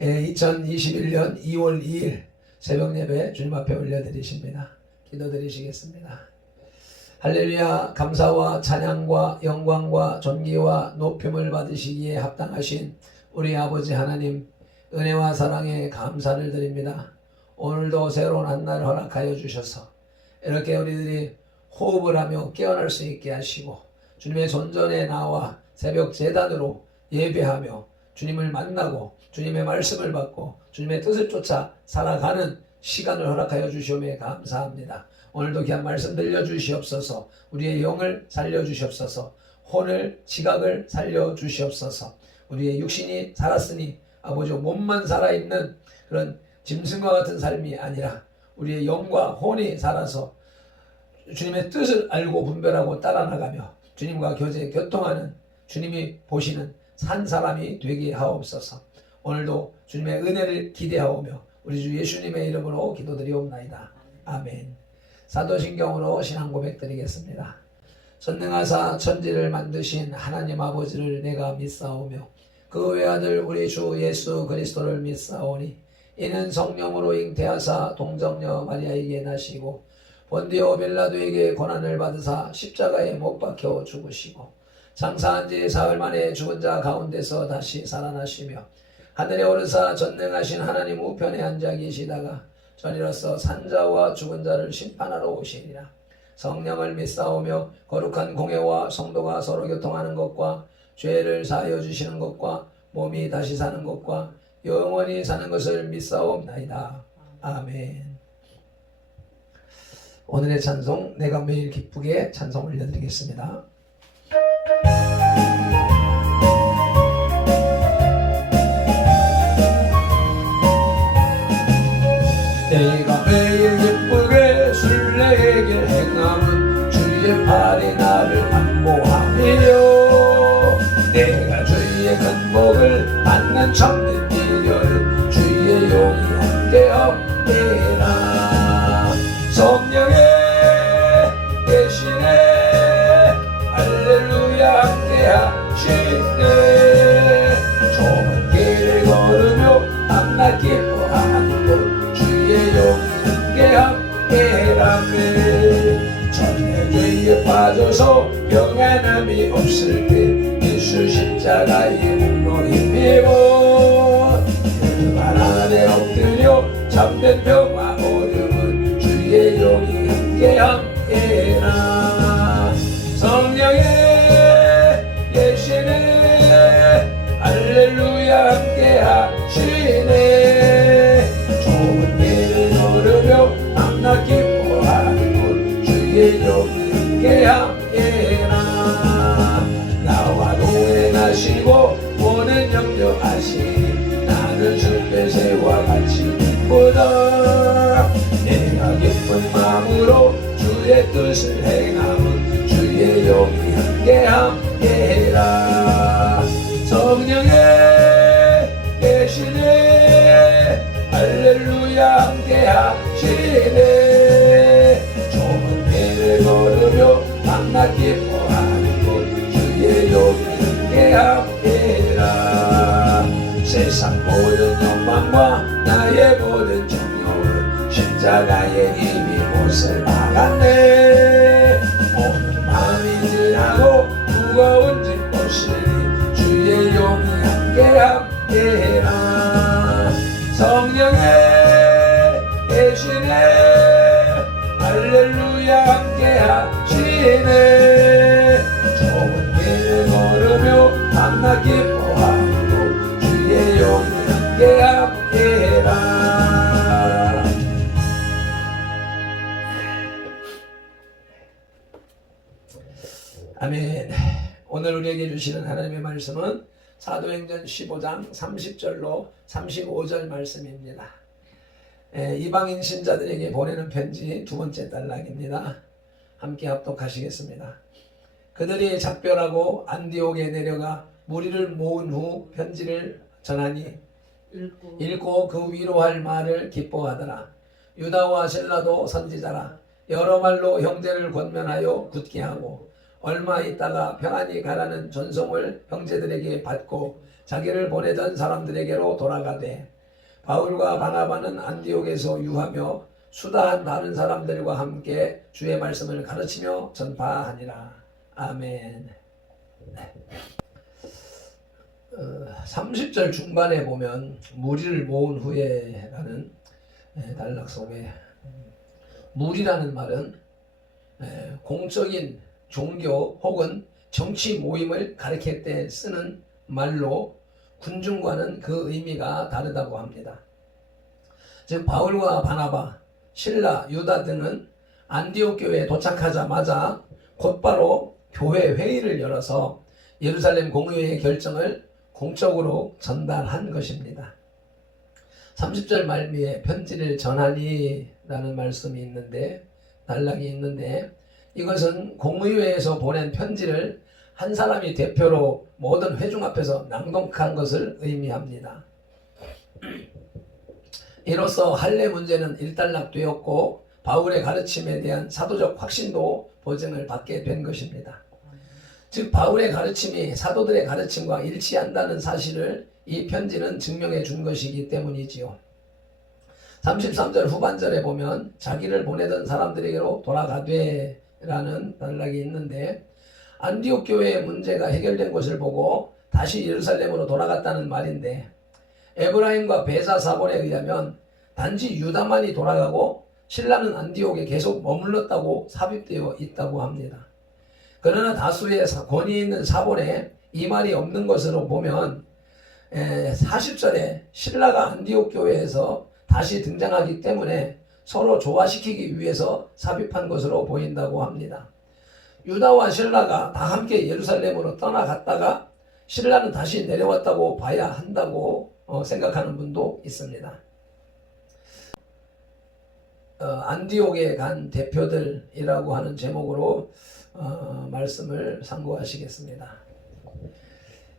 2021년 2월 2일 새벽 예배 주님 앞에 올려드리십니다. 기도드리시겠습니다. 할렐루야. 감사와 찬양과 영광과 존귀와 높임을 받으시기에 합당하신 우리 아버지 하나님, 은혜와 사랑에 감사를 드립니다. 오늘도 새로운 한 날을 허락하여 주셔서 이렇게 우리들이 호흡을 하며 깨어날 수 있게 하시고 주님의 존전에 나와 새벽 제단으로 예배하며 주님을 만나고 주님의 말씀을 받고 주님의 뜻을 쫓아 살아가는 시간을 허락하여 주시오매 감사합니다. 오늘도 귀한 말씀 들려주시옵소서. 우리의 영을 살려주시옵소서. 혼을 지각을 살려주시옵소서. 우리의 육신이 살았으니 아버지 몸만 살아있는 그런 짐승과 같은 삶이 아니라 우리의 영과 혼이 살아서 주님의 뜻을 알고 분별하고 따라나가며 주님과 교통하는 주님이 보시는 산 사람이 되게 하옵소서. 오늘도 주님의 은혜를 기대하오며 우리 주 예수님의 이름으로 기도드리옵나이다. 아멘. 사도신경으로 신앙 고백 드리겠습니다. 전능하사 천지를 만드신 하나님 아버지를 내가 믿사오며 그 외아들 우리 주 예수 그리스도를 믿사오니 이는 성령으로 잉태하사 동정녀 마리아에게 나시고 본디오 빌라도에게 고난을 받으사 십자가에 못 박혀 죽으시고 장사한 지 사흘 만에 죽은 자 가운데서 다시 살아나시며 하늘에 오르사 전능하신 하나님 우편에 앉아 계시다가 전이로서 산자와 죽은 자를 심판하러 오시리라. 성령을 믿사오며 거룩한 공회와 성도가 서로 교통하는 것과 죄를 사하여 주시는 것과 몸이 다시 사는 것과 영원히 사는 것을 믿사옵나이다. 아멘. 오늘의 찬송 내가 매일 기쁘게 찬송 올려드리겠습니다. 내가 매일 기쁘게 순례길 행함은 주의 팔이 나를 안보하며 내가 주의 큰 복을 받는 참된 비결은 주의 용이 함께함이라. 성령의 계시네 할렐루야 함께하시네. 좁은 길을 걸으며 밤낮 기뻐하는 곳 주의 용이 함께함이라며. 천대죄에 빠져서 평안함이 없을 때 예수 십자가의 목로 힘입어 그 발 아래 엎드려 참된 평화 얻음은 주의 용이 함께함이라. 성령의 계시네 할렐루야 함께하시네. 좁은 길을 걸으며 밤낮 기뻐하는 곳 주의 용이 함께함이라. 나와 동행하시고 오는 염려하시니 나는 주께새와 같이 기쁘다. 내가 기쁜 마음으로 주의 뜻을 행함은 주의 영이 함께함이라. 성령의 계시네 할렐루야 함께하시네. 좁은 길을 걸으며 밤낮 기뻐하는 곳 주의 영이 함께함이라. 세상 모든 욕망과 나의 모든 정욕은 십자가에 이미 못을 막았네. 모든 마음이 지나고 무거운 짐 벗으니 주의 용이 함께함이라. 성령의 계시네 할렐루야 함께하시네. 좁은 길을 걸으며 밤낮 기뻐하는 곳 주의 용이 함께함이라. 아멘. 오늘 우리에게 주시는 하나님의 말씀은 사도행전 15장 30절로 35절 말씀입니다. 이방인 신자들에게 보내는 편지 두 번째 단락입니다. 함께 합독하시겠습니다. 그들이 작별하고 안디옥에 내려가 무리를 모은 후 편지를 전하니 읽고 그 위로할 말을 기뻐하더라. 유다와 실라도 선지자라. 여러 말로 형제를 권면하여 굳게 하고 얼마 있다가 평안히 가라는 전송을 형제들에게 받고 자기를 보내던 사람들에게로 돌아가되 바울과 바나바는 안디옥에서 유하며 수다한 다른 사람들과 함께 주의 말씀을 가르치며 전파하니라. 아멘. 30절 중반에 보면 무리를 모은 후에라는 단락 속에 무리라는 말은 공적인 종교 혹은 정치 모임을 가리킬 때 쓰는 말로 군중과는 그 의미가 다르다고 합니다. 즉 바울과 바나바, 실라, 유다 등은 안디옥 교회에 도착하자마자 곧바로 교회 회의를 열어서 예루살렘 공의회의 결정을 공적으로 전달한 것입니다. 30절 말미에 편지를 전하니 라는 말씀이 있는데 단락이 있는데 이것은 공의회에서 보낸 편지를 한 사람이 대표로 모든 회중 앞에서 낭독한 것을 의미합니다. 이로써 할례 문제는 일단락되었고 바울의 가르침에 대한 사도적 확신도 보증을 받게 된 것입니다. 즉 바울의 가르침이 사도들의 가르침과 일치한다는 사실을 이 편지는 증명해 준 것이기 때문이지요. 33절 후반절에 보면 자기를 보내던 사람들에게로 돌아가되 라는 단락이 있는데 안디옥 교회의 문제가 해결된 것을 보고 다시 예루살렘으로 돌아갔다는 말인데 에브라임과 베사 사본에 의하면 단지 유다만이 돌아가고 신라는 안디옥에 계속 머물렀다고 삽입되어 있다고 합니다. 그러나 다수의 권위 있는 사본에 이 말이 없는 것으로 보면 40절에 신라가 안디옥 교회에서 다시 등장하기 때문에 서로 조화시키기 위해서 삽입한 것으로 보인다고 합니다. 유다와 신라가 다 함께 예루살렘으로 떠나갔다가 신라는 다시 내려왔다고 봐야 한다고 생각하는 분도 있습니다. 안디옥에 간 대표들이라고 하는 제목으로 말씀을 상고하시겠습니다.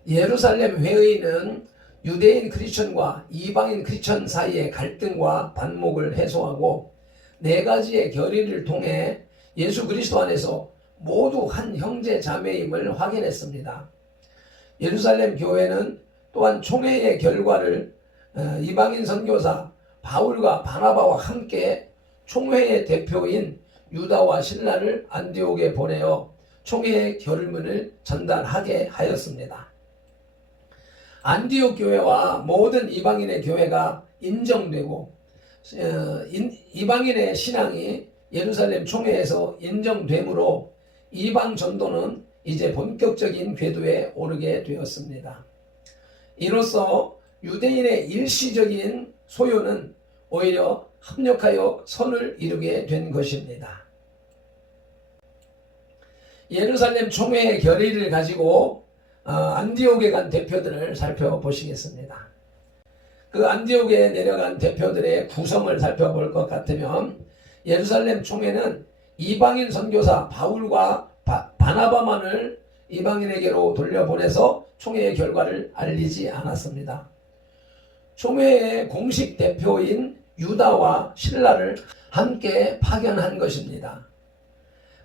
예루살렘 회의는 유대인 크리스천과 이방인 크리스천 사이의 갈등과 반목을 해소하고 네 가지의 결의를 통해 예수 그리스도 안에서 모두 한 형제 자매임을 확인했습니다. 예루살렘 교회는 또한 총회의 결과를 이방인 선교사 바울과 바나바와 함께 총회의 대표인 유다와 신라를 안디옥에 보내어 총회의 결론을 전달하게 하였습니다. 안디옥 교회와 모든 이방인의 교회가 인정되고 이방인의 신앙이 예루살렘 총회에서 인정되므로 이방 전도는 이제 본격적인 궤도에 오르게 되었습니다. 이로써 유대인의 일시적인 소요는 오히려 합력하여 선을 이루게 된 것입니다. 예루살렘 총회의 결의를 가지고 안디옥에 간 대표들을 살펴보시겠습니다. 그 안디옥에 내려간 대표들의 구성을 살펴볼 것 같으면 예루살렘 총회는 이방인 선교사 바울과 바나바만을 이방인에게로 돌려보내서 총회의 결과를 알리지 않았습니다. 총회의 공식 대표인 유다와 신라를 함께 파견한 것입니다.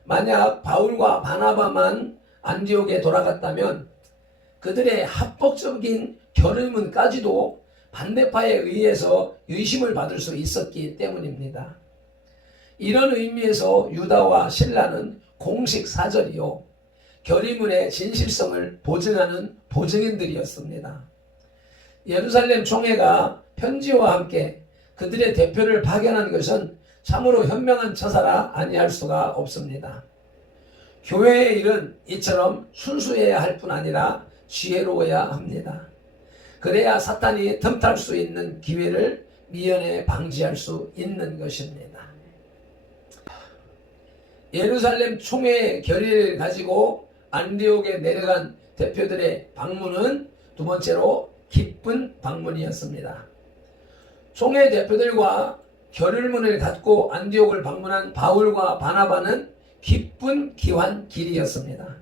만약 바울과 바나바만 안디옥에 돌아갔다면 그들의 합법적인 결의문까지도 반대파에 의해서 의심을 받을 수 있었기 때문입니다. 이런 의미에서 유다와 신라는 공식 사절이요 결의문의 진실성을 보증하는 보증인들이었습니다. 예루살렘 총회가 편지와 함께 그들의 대표를 파견한 것은 참으로 현명한 처사라 아니할 수가 없습니다. 교회의 일은 이처럼 순수해야 할 뿐 아니라 지혜로워야 합니다. 그래야 사탄이 틈탈 수 있는 기회를 미연에 방지할 수 있는 것입니다. 예루살렘 총회의 결의를 가지고 안디옥에 내려간 대표들의 방문은 두 번째로 기쁜 방문이었습니다. 총회 대표들과 결의문을 갖고 안디옥을 방문한 바울과 바나바는 기쁜 기환길이었습니다.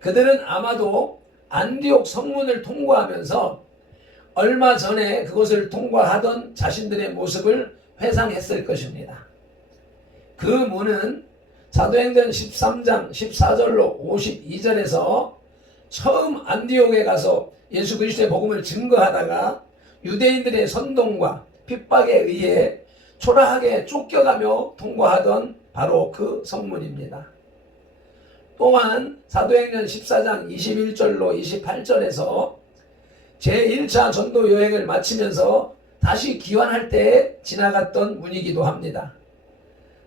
그들은 아마도 안디옥 성문을 통과하면서 얼마 전에 그것을 통과하던 자신들의 모습을 회상했을 것입니다. 그 문은 사도행전 13장 14절로 52절에서 처음 안디옥에 가서 예수 그리스도의 복음을 증거하다가 유대인들의 선동과 핍박에 의해 초라하게 쫓겨가며 통과하던 바로 그 성문입니다. 또한 사도행전 14장 21절로 28절에서 제1차 전도 여행을 마치면서 다시 귀환할 때에 지나갔던 문이기도 합니다.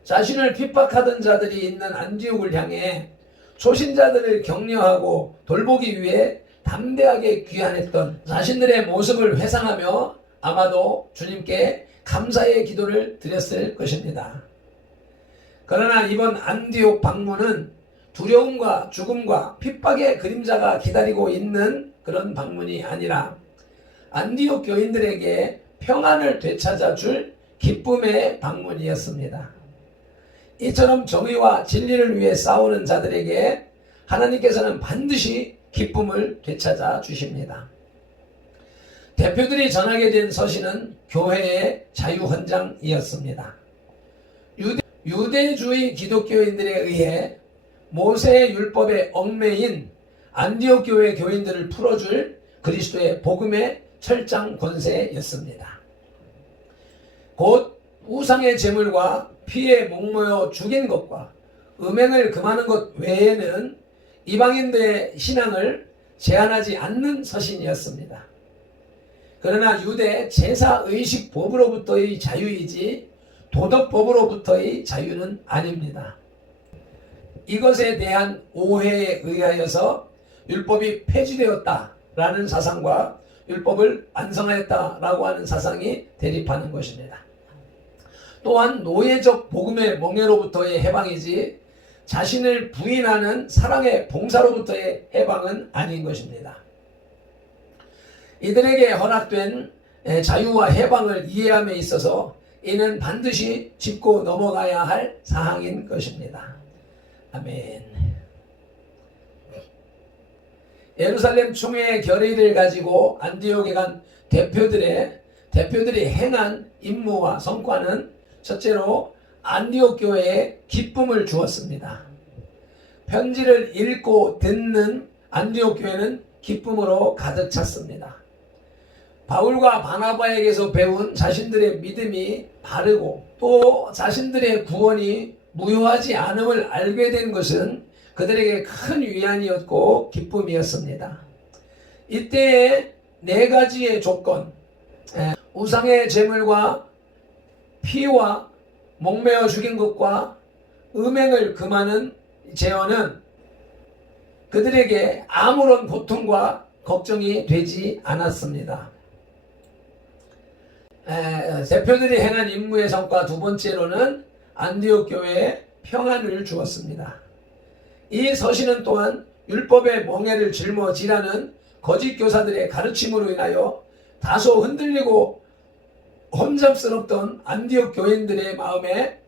자신을 핍박하던 자들이 있는 안디옥을 향해 초신자들을 격려하고 돌보기 위해 담대하게 귀환했던 자신들의 모습을 회상하며 아마도 주님께 감사의 기도를 드렸을 것입니다. 그러나 이번 안디옥 방문은 두려움과 죽음과 핍박의 그림자가 기다리고 있는 그런 방문이 아니라 안디옥 교인들에게 평안을 되찾아 줄 기쁨의 방문이었습니다. 이처럼 정의와 진리를 위해 싸우는 자들에게 하나님께서는 반드시 기쁨을 되찾아 주십니다. 대표들이 전하게 된 서신은 교회의 자유헌장이었습니다. 유대주의 기독교인들에 의해 모세의 율법에 얽매인 안디옥 교회 교인들을 풀어줄 그리스도의 복음의 철장 권세였습니다. 곧 우상의 제물과 피에 목매어 죽인 것과 음행을 금하는 것 외에는 이방인들의 신앙을 제한하지 않는 서신이었습니다. 그러나 유대 제사의식법으로부터의 자유이지 도덕법으로부터의 자유는 아닙니다. 이것에 대한 오해에 의하여서 율법이 폐지되었다라는 사상과 율법을 완성하였다라고 하는 사상이 대립하는 것입니다. 또한 노예적 복음의 멍에로부터의 해방이지 자신을 부인하는 사랑의 봉사로부터의 해방은 아닌 것입니다. 이들에게 허락된 자유와 해방을 이해함에 있어서 이는 반드시 짚고 넘어가야 할 사항인 것입니다. 아멘. 예루살렘 총회의 결의를 가지고 안디옥에 간 대표들이 행한 임무와 성과는 첫째로 안디옥 교회에 기쁨을 주었습니다. 편지를 읽고 듣는 안디옥 교회는 기쁨으로 가득 찼습니다. 바울과 바나바에게서 배운 자신들의 믿음이 바르고 또 자신들의 구원이 무효하지 않음을 알게 된 것은 그들에게 큰 위안이었고 기쁨이었습니다. 이때의 네 가지의 조건, 우상의 제물과 피와 목매어 죽인 것과 음행을 금하는 제어는 그들에게 아무런 고통과 걱정이 되지 않았습니다. 대표들이 행한 임무의 성과 두 번째로는 안디옥 교회에 평안을 주었습니다. 이 서신은 또한 율법의 멍에를 짊어지라는 거짓 교사들의 가르침으로 인하여 다소 흔들리고 혼잡스럽던 안디옥 교인들의 마음에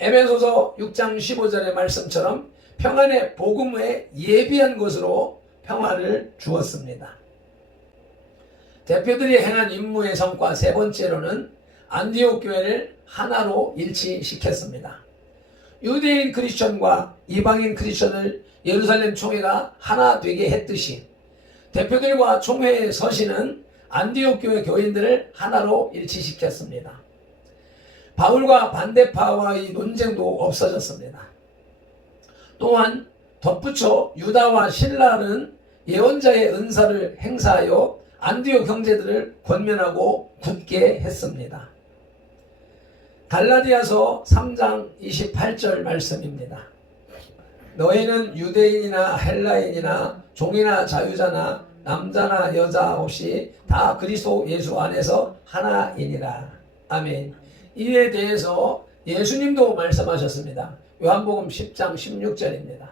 에베소서 6장 15절의 말씀처럼 평안의 복음에 예비한 것으로 평화를 주었습니다. 대표들이 행한 임무의 성과 세 번째로는 안디옥 교회를 하나로 일치시켰습니다. 유대인 크리스천과 이방인 크리스천을 예루살렘 총회가 하나 되게 했듯이 대표들과 총회의 서신은 안디옥 교회 교인들을 하나로 일치시켰습니다. 바울과 반대파와의 논쟁도 없어졌습니다. 또한 덧붙여 유다와 실라는 예언자의 은사를 행사하여 안디옥 형제들을 권면하고 굳게 했습니다. 갈라디아서 3장 28절 말씀입니다. 너희는 유대인이나 헬라인이나 종이나 자유자나 남자나 여자 없이 다 그리스도 예수 안에서 하나이니라. 아멘. 이에 대해서 예수님도 말씀하셨습니다. 요한복음 10장 16절입니다.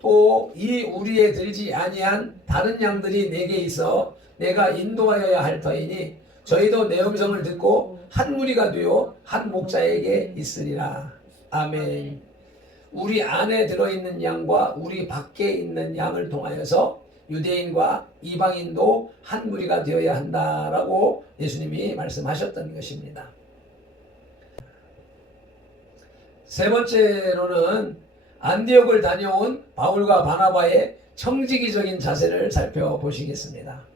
또 이 우리에 들지 아니한 다른 양들이 내게 있어 내가 인도하여야 할 터이니 저희도 내 음성을 듣고 한 무리가 되어 한 목자에게 있으리라. 아멘. 우리 안에 들어있는 양과 우리 밖에 있는 양을 통하여서 유대인과 이방인도 한 무리가 되어야 한다라고 예수님이 말씀하셨던 것입니다. 세 번째로는 안디옥을 다녀온 바울과 바나바의 청지기적인 자세를 살펴보시겠습니다.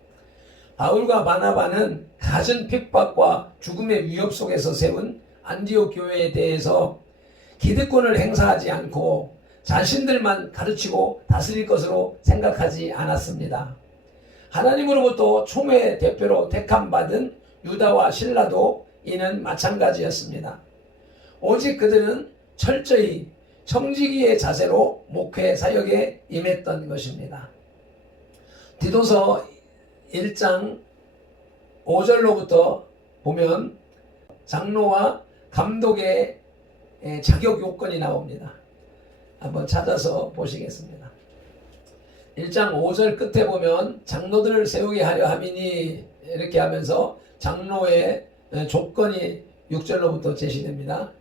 바울과 바나바는 갖은 핍박과 죽음의 위협 속에서 세운 안디옥 교회에 대해서 기득권을 행사하지 않고 자신들만 가르치고 다스릴 것으로 생각하지 않았습니다. 하나님으로부터 총회 대표로 택함받은 유다와 실라도 이는 마찬가지였습니다. 오직 그들은 철저히 청지기의 자세로 목회 사역에 임했던 것입니다. 디도서 1장 5절로부터 보면 장로와 감독의 자격 요건이 나옵니다. 한번 찾아서 보시겠습니다. 1장 5절 끝에 보면 장로들을 세우게 하려 함이니 이렇게 하면서 장로의 조건이 6절로부터 제시됩니다.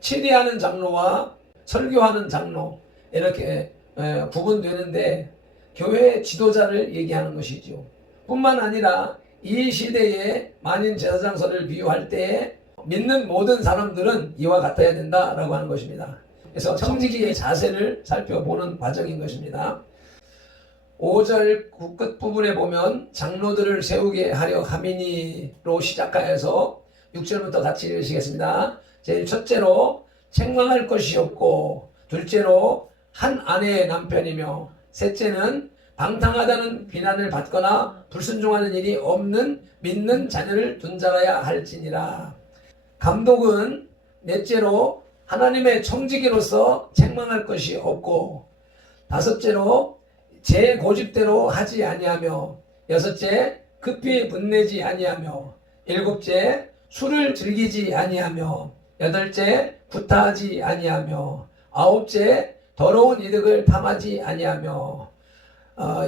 치리하는 장로와 설교하는 장로 이렇게 구분되는데 교회 지도자를 얘기하는 것이죠. 뿐만 아니라 이 시대에 만인 제사장서를 비유할 때에 믿는 모든 사람들은 이와 같아야 된다라고 하는 것입니다. 그래서 청지기의 자세를 살펴보는 과정인 것입니다. 5절 끝부분에 보면 장로들을 세우게 하려 함이니로 시작하여서 6절부터 같이 읽으시겠습니다. 제일 첫째로 책망할 것이 없고, 둘째로 한 아내의 남편이며, 셋째는 방탕하다는 비난을 받거나 불순종하는 일이 없는 믿는 자녀를 둔 자라야 할지니라. 감독은 넷째로 하나님의 청지기로서 책망할 것이 없고, 다섯째로 제 고집대로 하지 아니하며, 여섯째 급히 분내지 아니하며, 일곱째 술을 즐기지 아니하며, 여덟째 구타하지 아니하며, 아홉째 더러운 이득을 탐하지 아니하며,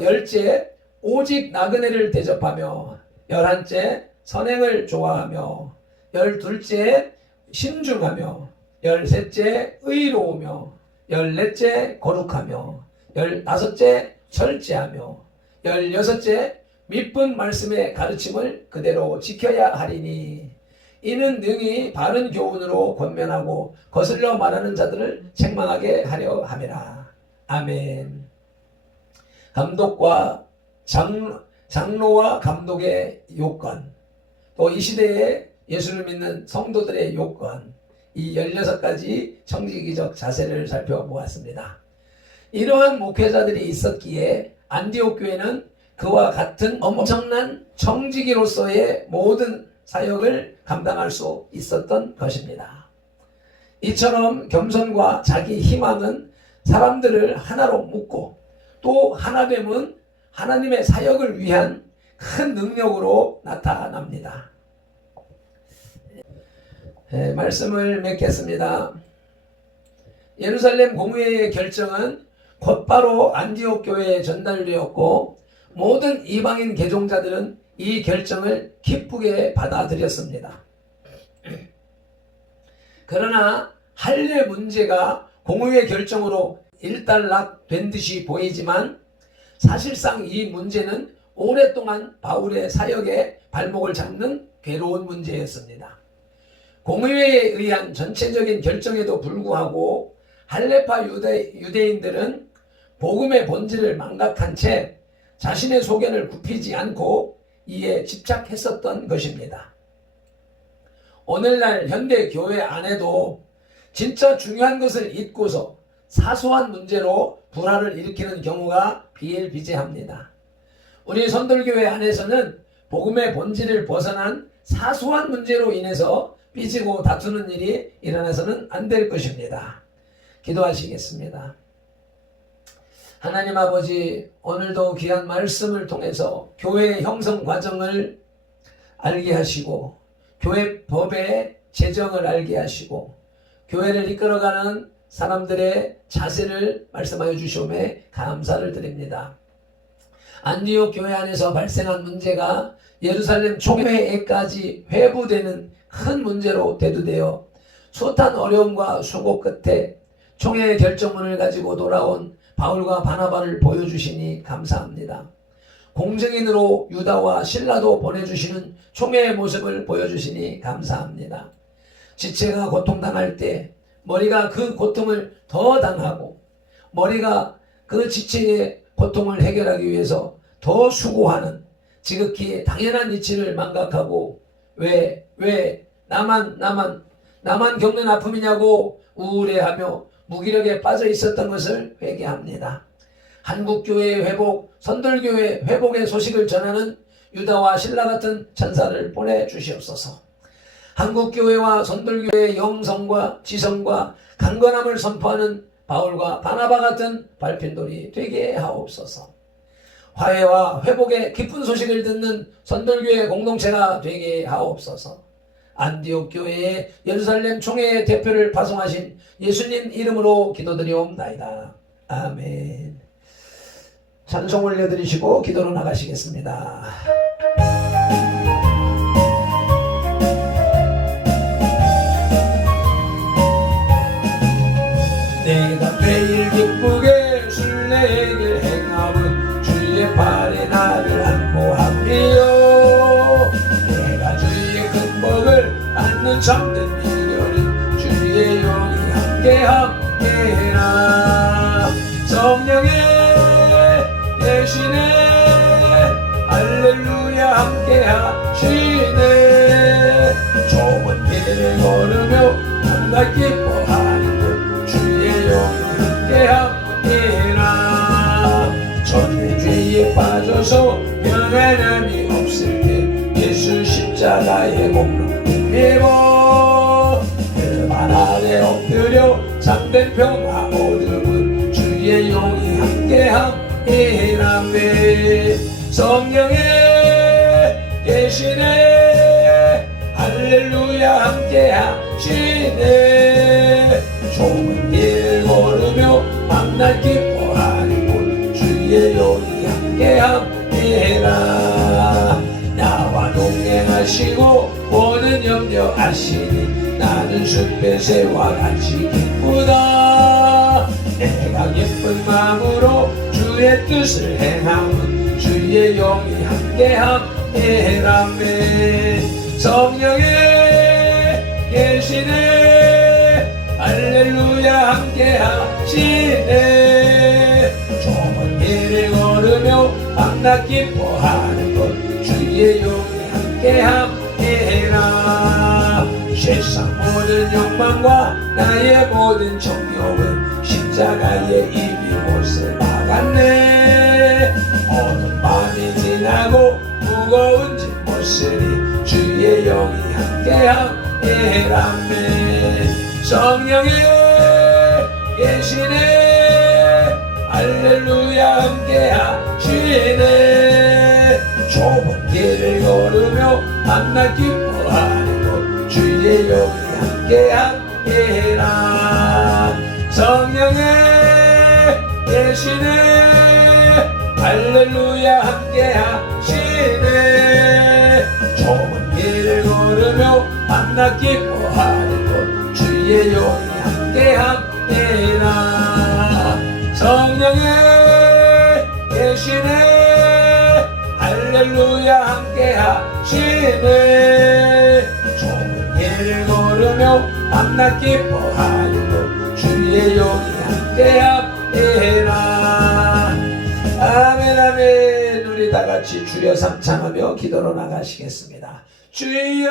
열째 오직 나그네를 대접하며, 열한째 선행을 좋아하며, 열둘째 신중하며, 열셋째 의로우며, 열넷째 거룩하며, 열다섯째 절제하며, 열여섯째 믿은 말씀의 가르침을 그대로 지켜야 하리니 이는 능히 바른 교훈으로 권면하고 거슬러 말하는 자들을 책망하게 하려 함이라. 아멘. 감독과 장로와 감독의 요건, 또 이 시대에 예수를 믿는 성도들의 요건, 이 16가지 청지기적 자세를 살펴보았습니다. 이러한 목회자들이 있었기에 안디옥 교회는 그와 같은 엄청난 청지기로서의 모든 사역을 감당할 수 있었던 것입니다. 이처럼 겸손과 자기 희망은 사람들을 하나로 묶고, 또 하나됨은 하나님의 사역을 위한 큰 능력으로 나타납니다. 말씀을 맺겠습니다. 예루살렘 공회의 결정은 곧바로 안디옥 교회에 전달되었고, 모든 이방인 개종자들은 이 결정을 기쁘게 받아들였습니다. 그러나 할례 문제가 공회의 결정으로 일단락된 듯이 보이지만, 사실상 이 문제는 오랫동안 바울의 사역에 발목을 잡는 괴로운 문제였습니다. 공회에 의한 전체적인 결정에도 불구하고 할례파 유대인들은 복음의 본질을 망각한 채 자신의 소견을 굽히지 않고 이에 집착했었던 것입니다. 오늘날 현대 교회 안에도 진짜 중요한 것을 잊고서 사소한 문제로 불화를 일으키는 경우가 비일비재합니다. 우리 선돌교회 안에서는 복음의 본질을 벗어난 사소한 문제로 인해서 삐지고 다투는 일이 일어나서는 안 될 것입니다. 기도하시겠습니다. 하나님 아버지, 오늘도 귀한 말씀을 통해서 교회의 형성 과정을 알게 하시고, 교회 법의 재정을 알게 하시고, 교회를 이끌어가는 사람들의 자세를 말씀하여 주시오매 감사를 드립니다. 안디옥 교회 안에서 발생한 문제가 예루살렘 총회에까지 회부되는 큰 문제로 대두되어 숱한 어려움과 수고 끝에 총회의 결정문을 가지고 돌아온 바울과 바나바를 보여주시니 감사합니다. 공증인으로 유다와 실라도 보내주시는 총회의 모습을 보여주시니 감사합니다. 지체가 고통당할 때 머리가 그 고통을 더 당하고, 머리가 그 지체의 고통을 해결하기 위해서 더 수고하는 지극히 당연한 이치를 망각하고 왜 나만 겪는 아픔이냐고 우울해하며 무기력에 빠져 있었던 것을 회개합니다. 한국교회의 회복, 선돌교회의 회복의 소식을 전하는 유다와 신라 같은 천사를 보내주시옵소서. 한국교회와 선돌교회의 영성과 지성과 강건함을 선포하는 바울과 바나바 같은 발핀돌이 되게 하옵소서. 화해와 회복의 기쁜 소식을 듣는 선돌교회 공동체가 되게 하옵소서. 안디옥 교회의 예루살렘 총회의 대표를 파송하신 예수님 이름으로 기도드리옵나이다. 아멘. 찬송 올려드리시고 기도로 나가시겠습니다. 내가 매일 기쁘게 순례길 행함은 주의 발에 나를 안보함이요. 내가 주의 큰 복을 받는 참된 비결은 주의 영이 함께함이라. 성령의 대신에 할렐루야 함께하시네. 좁은 길을 걸으며 밤낮 기뻐하는 것 주의 영이 함께함이라. 전죄에 빠져서 변함이 없을 때 예수 십자가의 공로 힘입어 그 발 아래 엎드려 참된 평화 얻음은 주의 영이 함께함이라네. 성령의 계시네 할렐루야 함께하시네. 좁은 길 걸으며 밤낮 기뻐하는 곳 주의 영이 함께함이라. 나와 동행하시고 모든 염려하시니 나는 숲의 새와 같이 기쁘다. 내가 기쁜 마음으로 주의 뜻을 행함은 주의 영이 함께함이라네. 성령의 계시네 할렐루야 함께하시네. 좁은 길을 걸으며 밤낮 기뻐하는 것 주의 영이 함께함이라. 세상 모든 욕망과 나의 모든 정욕은 십자가에 이미 못을 박았네. 어느 밤이 지나고 무거운 짐 못 쓰니 주의 영이 함께함이라네. 성령의 계시네 할렐루야 함께하시네. 좁은 길을 걸으며 밤낮 기뻐하는 것 주의 영이 함께함이라. 성령의 계시네 할렐루야 함께하시네. 좁은 길을 걸으며 밤낮 기뻐하는 것 주의 영이 함께함이라. 성령의 계시네 할렐루야 함께하시네. 좁은 길을 걸으며 밤낮 기뻐하는 것 주의 영이 함께함이라. 아멘 아멘. 우리 다같이 주여 삼창하며 기도로 나가시겠습니다. 주여